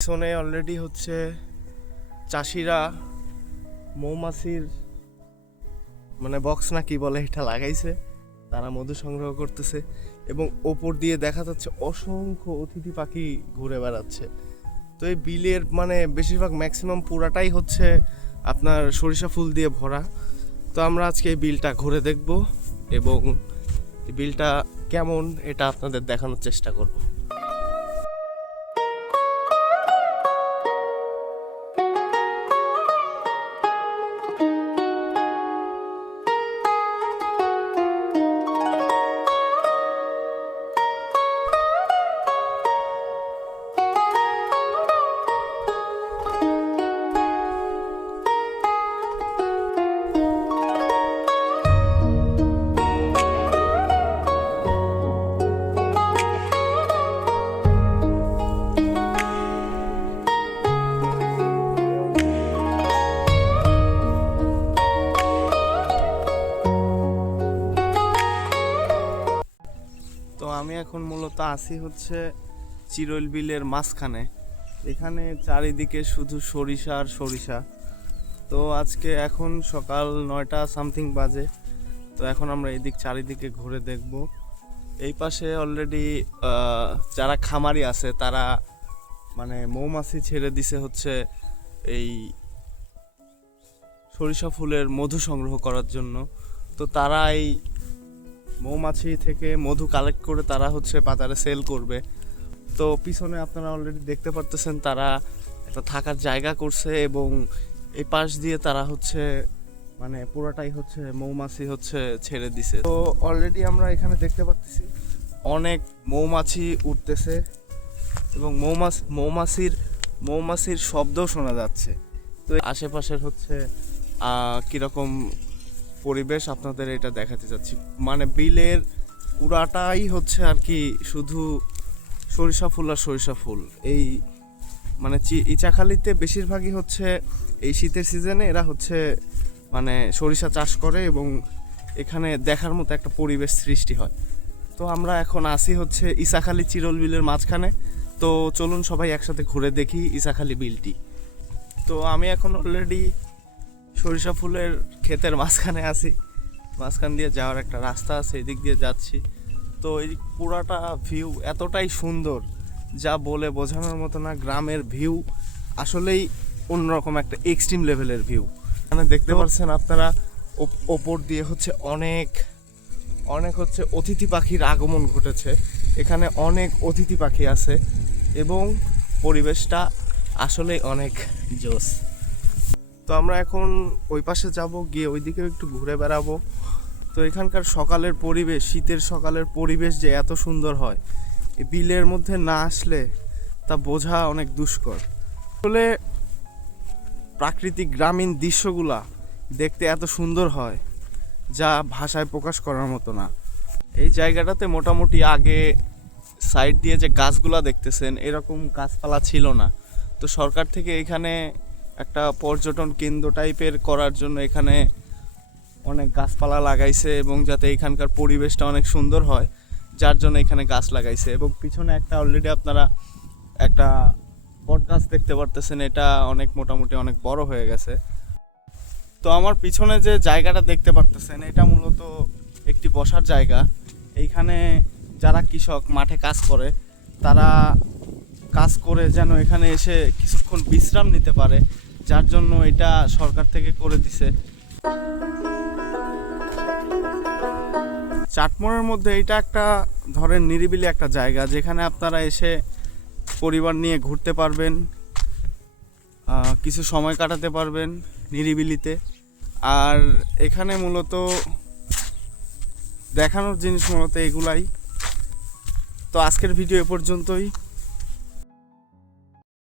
পিছনে অলরেডি হচ্ছে চাষিরা মৌমাছির বক্স না কি বলে এটা লাগাইছে, তারা মধু সংগ্রহ করতেছে এবং ওপর দিয়ে দেখা যাচ্ছে অসংখ্য অতিথি পাখি ঘুরে বেড়াচ্ছে। তো এই বিলের বেশিরভাগ ম্যাক্সিমাম পুরাটাই হচ্ছে আপনার সরিষা ফুল দিয়ে ভরা। তো আমরা আজকে এই বিলটা ঘুরে দেখব এবং এই বিলটা কেমন এটা আপনাদের দেখানোর চেষ্টা করব। তো আমি এখন মূলত আছি হচ্ছে চিরল বিলের মাঝখানে। এখানে চারিদিকে শুধু সরিষা আর সরিষা। তো আজকে এখন সকাল 9টা সামথিং বাজে। তো এখন আমরা এদিক চারিদিকে ঘুরে দেখব। এই পাশে অলরেডি যারা খামারি আছে তারা মৌমাছি ছেড়ে দিছে হচ্ছে এই সরিষা ফুলের মধু সংগ্রহ করার জন্য। তো তারা এই মৌমাছি থেকে মধু কালেক্ট করে তারা হচ্ছে বাজারে সেল করবে। তো পিছনে আপনারা অলরেডি দেখতে পারতেছেন তারা একটা থাকার জায়গা করছে এবং এই পাশ দিয়ে তারা হচ্ছে পুরোটাই হচ্ছে মৌমাছি হচ্ছে ছেড়ে দিছে। তো অলরেডি আমরা এখানে দেখতে পাচ্ছি অনেক মৌমাছি উঠতেছে এবং মৌমাছির শব্দও শোনা যাচ্ছে। তো আশেপাশের হচ্ছে কিরকম পরিবেশ আপনাদের এটা দেখাতে চাচ্ছি। বিলের পুরাটাই হচ্ছে আর কি শুধু সরিষা ফুল আর সরিষা ফুল। এই ইচাখালীতে বেশিরভাগই হচ্ছে এই শীতের সিজনে এরা হচ্ছে সরিষা চাষ করে এবং এখানে দেখার মতো একটা পরিবেশ সৃষ্টি হয়। তো আমরা এখন আসি হচ্ছে ইচাখালী চিরল বিলের মাঝখানে। তো চলুন সবাই একসাথে ঘুরে দেখি ইচাখালী বিলটি। তো আমি এখন অলরেডি সরিষা ফুলের ক্ষেতের মাঝখানে আছি। মাঝখান দিয়ে যাওয়ার একটা রাস্তা আছে, এদিক দিয়ে যাচ্ছি। তো এই পুরাটা ভিউ এতটাই সুন্দর যা বলে বোঝানোর মতো না। গ্রামের ভিউ আসলেই অন্যরকম একটা এক্সট্রিম লেভেলের ভিউ। দেখতে পাচ্ছেন আপনারা ওপর দিয়ে হচ্ছে অনেক হচ্ছে অতিথি পাখির আগমন ঘটেছে। এখানে অনেক অতিথি পাখি আছে এবং পরিবেশটা আসলেই অনেক জোস। তো আমরা এখন ওই পাশে যাব, গিয়ে ওইদিকে একটু ঘুরে বেড়াবো। তো এখানকার সকালের পরিবেশ, শীতের সকালের পরিবেশ যে এত সুন্দর হয় এই বিলের মধ্যে না আসলে তা বোঝা অনেক দুষ্কর। আসলে প্রাকৃতিক গ্রামীণ দৃশ্যগুলা দেখতে এত সুন্দর হয় যা ভাষায় প্রকাশ করার মতো না। এই জায়গাটাতে মোটামুটি আগে সাইড দিয়ে যে গাছগুলা দেখতেছেন এরকম গাছপালা ছিল না। তো সরকার থেকে এখানে একটা পর্যটন কেন্দ্র টাইপের করার জন্য এখানে অনেক গাছপালা লাগাইছে এবং যাতে এখানকার পরিবেশটা অনেক সুন্দর হয় যার জন্য এখানে গাছ লাগাইছে। এবং পিছনে একটা অলরেডি আপনারা একটা বট গাছ দেখতে পারতেছেন, এটা মোটামুটি অনেক বড় হয়ে গেছে। তো আমার পিছনে যে জায়গাটা দেখতে পারতেছেন এটা মূলত একটি বসার জায়গা। এইখানে যারা কৃষক মাঠে কাজ করে তারা কাজ করে যেন এখানে এসে কিছুক্ষণ বিশ্রাম নিতে পারে, যার জন্য এটা সরকার থেকে করে দিছে। চাটমোড়ের মধ্যে এটা একটা ধরেন নিরিবিলি একটা জায়গা যেখানে আপনারা এসে পরিবার নিয়ে ঘুরতে পারবেন, কিছু সময় কাটাতে পারবেন নিরিবিলিতে। আর এখানে মূলত দেখানোর জিনিস মূলত এগুলাই। তো আজকের ভিডিও এ পর্যন্তই।